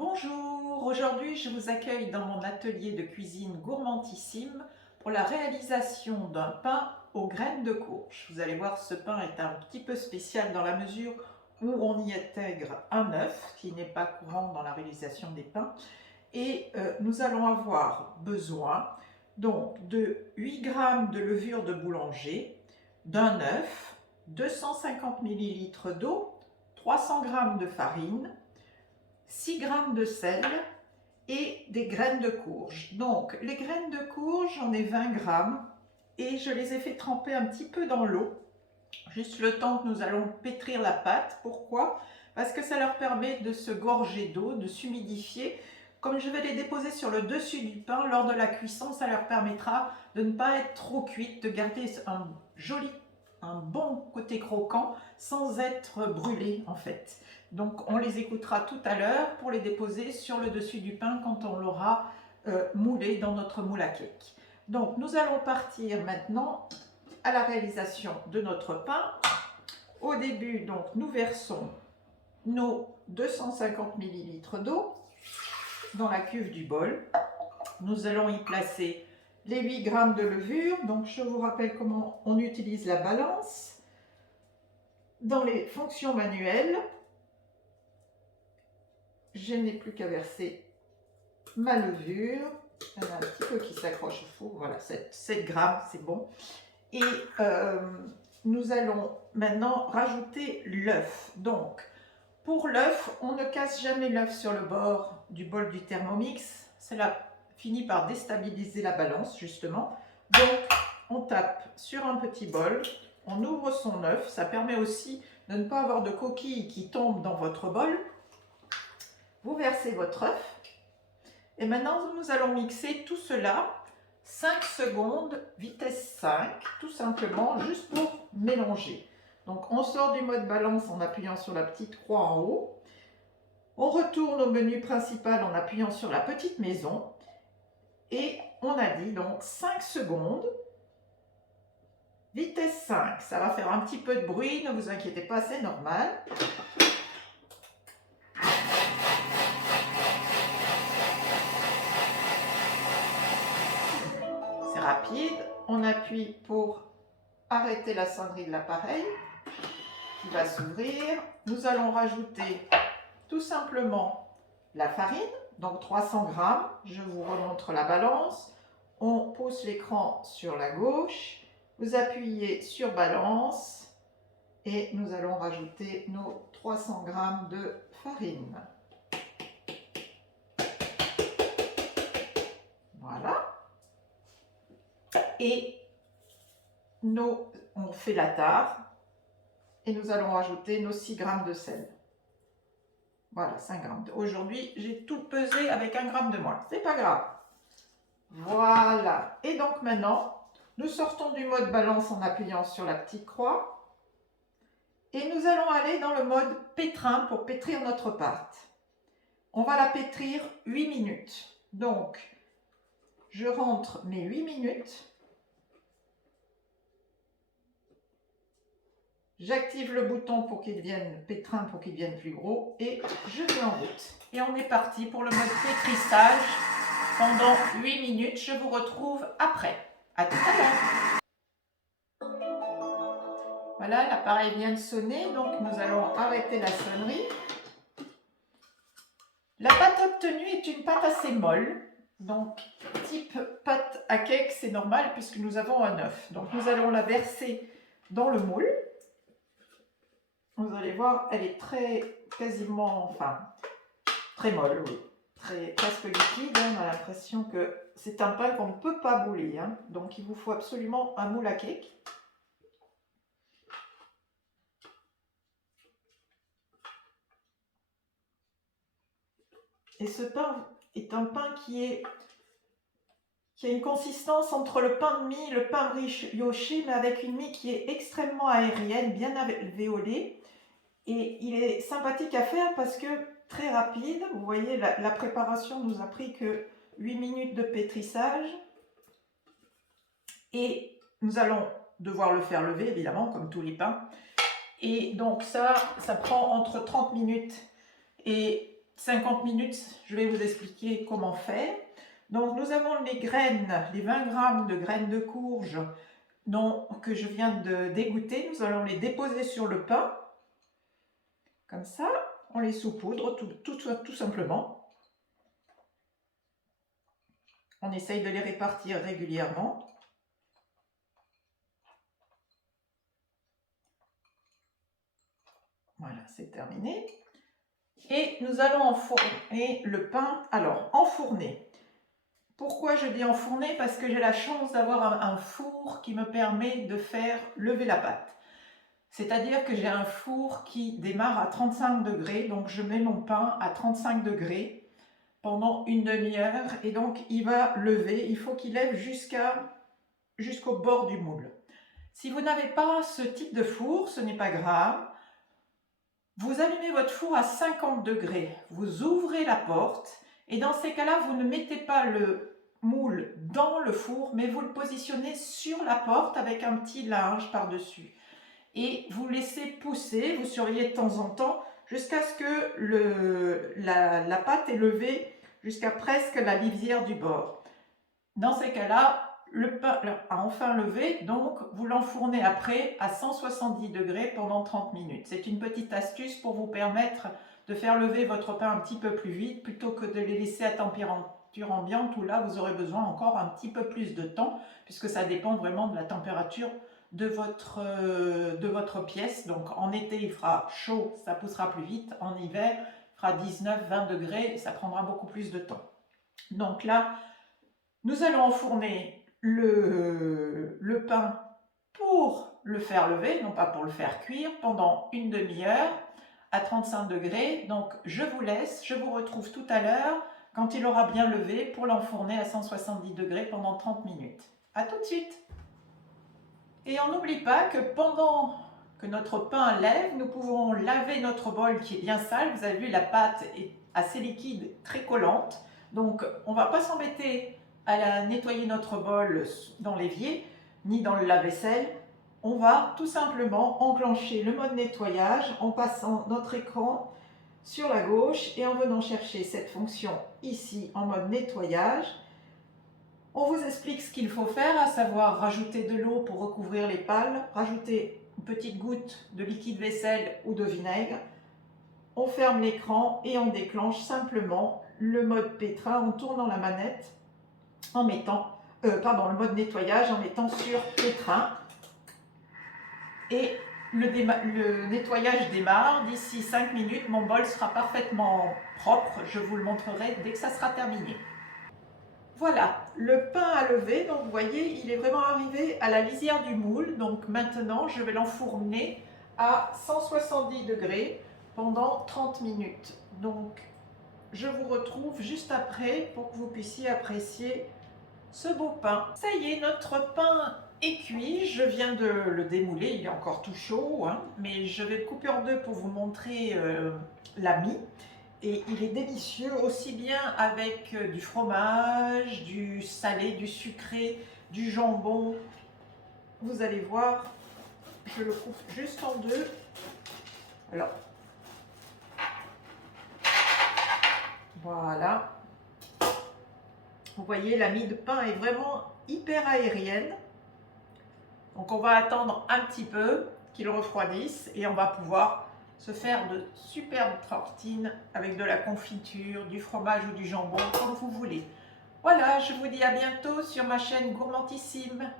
Bonjour, aujourd'hui je vous accueille dans mon atelier de cuisine gourmandissime pour la réalisation d'un pain aux graines de courge. Vous allez voir, ce pain est un petit peu spécial dans la mesure où on y intègre un œuf, qui n'est pas courant dans la réalisation des pains. Et nous allons avoir besoin donc de 8 g de levure de boulanger, d'un œuf, 250 ml d'eau, 300 g de farine, 6 g de sel et des graines de courge. Donc les graines de courge, j'en ai 20 g et je les ai fait tremper un petit peu dans l'eau, juste le temps que nous allons pétrir la pâte. Pourquoi? Parce que ça leur permet de se gorger d'eau, de s'humidifier. Comme je vais les déposer sur le dessus du pain, lors de la cuisson, ça leur permettra de ne pas être trop cuites, de garder un bon côté croquant sans être brûlé en fait. Donc on les écoutera tout à l'heure pour les déposer sur le dessus du pain quand on l'aura moulé dans notre moule à cake. Donc nous allons partir maintenant à la réalisation de notre pain. Au début, donc, nous versons nos 250 ml d'eau dans la cuve du bol. Nous allons y placer les 8 g de levure. Donc je vous rappelle comment on utilise la balance. Dans les fonctions manuelles, je n'ai plus qu'à verser ma levure. Il y en a un petit peu qui s'accroche au four. Voilà, 7 g, c'est bon. Et nous allons maintenant rajouter l'œuf. Donc, pour l'œuf, on ne casse jamais l'œuf sur le bord du bol du Thermomix. Cela finit par déstabiliser la balance, justement. Donc, on tape sur un petit bol, on ouvre son œuf. Ça permet aussi de ne pas avoir de coquilles qui tombent dans votre bol. Vous versez votre œuf. Et maintenant, nous allons mixer tout cela 5 secondes, vitesse 5, tout simplement, juste pour mélanger. Donc, on sort du mode balance en appuyant sur la petite croix en haut. On retourne au menu principal en appuyant sur la petite maison. Et on a dit donc 5 secondes, vitesse 5. Ça va faire un petit peu de bruit, ne vous inquiétez pas, c'est normal. C'est rapide. On appuie pour arrêter la sonnerie de l'appareil qui va s'ouvrir. Nous allons rajouter tout simplement la farine, donc 300 g. Je vous remontre la balance. On pousse l'écran sur la gauche. Vous appuyez sur balance et nous allons rajouter nos 300 g de farine. Voilà. Et on fait la tare et nous allons rajouter nos 6 g de sel. Voilà, 5 g. Aujourd'hui, j'ai tout pesé avec 1 g de moins. C'est pas grave. Voilà. Et donc maintenant, nous sortons du mode balance en appuyant sur la petite croix. Et nous allons aller dans le mode pétrin pour pétrir notre pâte. On va la pétrir 8 minutes. Donc, je rentre mes 8 minutes. J'active le bouton pour qu'il devienne pétrin, pour qu'il devienne plus gros. Et je vais en route. Et on est parti pour le mode pétrissage pendant 8 minutes. Je vous retrouve après. À tout à l'heure. Voilà, l'appareil vient de sonner, donc nous allons arrêter la sonnerie. La pâte obtenue est une pâte assez molle, donc type pâte à cake, c'est normal puisque nous avons un œuf. Donc nous allons la verser dans le moule. Vous allez voir, elle est très molle, oui. Presque liquide. On a l'impression que c'est un pain qu'on ne peut pas bouler. Donc il vous faut absolument un moule à cake. Et ce pain est un pain qui a une consistance entre le pain de mie et le pain brioché, mais avec une mie qui est extrêmement aérienne, bien alvéolée. Et il est sympathique à faire parce que très rapide. Vous voyez, la préparation nous a pris que 8 minutes de pétrissage. Et nous allons devoir le faire lever, évidemment, comme tous les pains. Et donc ça prend entre 30 minutes et 50 minutes, je vais vous expliquer comment faire. Donc nous avons les graines, les 20 grammes de graines de courge que je viens de dégoûter. Nous allons les déposer sur le pain. Comme ça, on les saupoudre tout simplement. On essaye de les répartir régulièrement. Voilà, c'est terminé. Et nous allons enfourner le pain. Alors, enfourner. Pourquoi je dis enfourner? Parce que j'ai la chance d'avoir un four qui me permet de faire lever la pâte. C'est-à-dire que j'ai un four qui démarre à 35 degrés. Donc, je mets mon pain à 35 degrés pendant une demi-heure. Et donc, il va lever. Il faut qu'il lève jusqu'au bord du moule. Si vous n'avez pas ce type de four, ce n'est pas grave. Vous allumez votre four à 50 degrés, vous ouvrez la porte et dans ces cas-là, vous ne mettez pas le moule dans le four, mais vous le positionnez sur la porte avec un petit linge par-dessus. Et vous laissez pousser, vous surveillez de temps en temps jusqu'à ce que la pâte est levée jusqu'à presque la lisière du bord. Dans ces cas-là, le pain a enfin levé, donc vous l'enfournez après à 170 degrés pendant 30 minutes. C'est une petite astuce pour vous permettre de faire lever votre pain un petit peu plus vite plutôt que de les laisser à température ambiante où là vous aurez besoin encore un petit peu plus de temps puisque ça dépend vraiment de la température de votre pièce. Donc en été il fera chaud, ça poussera plus vite. En hiver il fera 19-20 degrés et ça prendra beaucoup plus de temps. Donc là, nous allons enfourner le pain pour le faire lever, non pas pour le faire cuire, pendant une demi-heure à 35 degrés. Donc je vous laisse, je vous retrouve tout à l'heure quand il aura bien levé pour l'enfourner à 170 degrés pendant 30 minutes. A tout de suite! Et on n'oublie pas que pendant que notre pain lève, nous pouvons laver notre bol qui est bien sale. Vous avez vu, la pâte est assez liquide, très collante. Donc on ne va pas s'embêter à nettoyer notre bol dans l'évier ni dans le lave-vaisselle. On va tout simplement enclencher le mode nettoyage en passant notre écran sur la gauche et en venant chercher cette fonction ici en mode nettoyage. On vous explique ce qu'il faut faire, à savoir rajouter de l'eau pour recouvrir les pales, rajouter une petite goutte de liquide vaisselle ou de vinaigre. On ferme l'écran et on déclenche simplement le mode pétrin en tournant la manette en mettant, le mode nettoyage en mettant sur pétrin. Et le nettoyage démarre. D'ici 5 minutes, mon bol sera parfaitement propre. Je vous le montrerai dès que ça sera terminé. Voilà, le pain a levé, donc vous voyez, il est vraiment arrivé à la lisière du moule. Donc maintenant, je vais l'enfourner à 170 degrés pendant 30 minutes. Donc, je vous retrouve juste après pour que vous puissiez apprécier ce beau pain. Ça y est, notre pain est cuit. Je viens de le démouler, il est encore tout chaud, hein, mais je vais le couper en deux pour vous montrer la mie. Et il est délicieux, aussi bien avec du fromage, du salé, du sucré, du jambon. Vous allez voir, je le coupe juste en deux. Alors, voilà. Vous voyez, la mie de pain est vraiment hyper aérienne. Donc on va attendre un petit peu qu'il refroidisse et on va pouvoir se faire de superbes tartines avec de la confiture, du fromage ou du jambon, comme vous voulez. Voilà, je vous dis à bientôt sur ma chaîne Gourmandissime.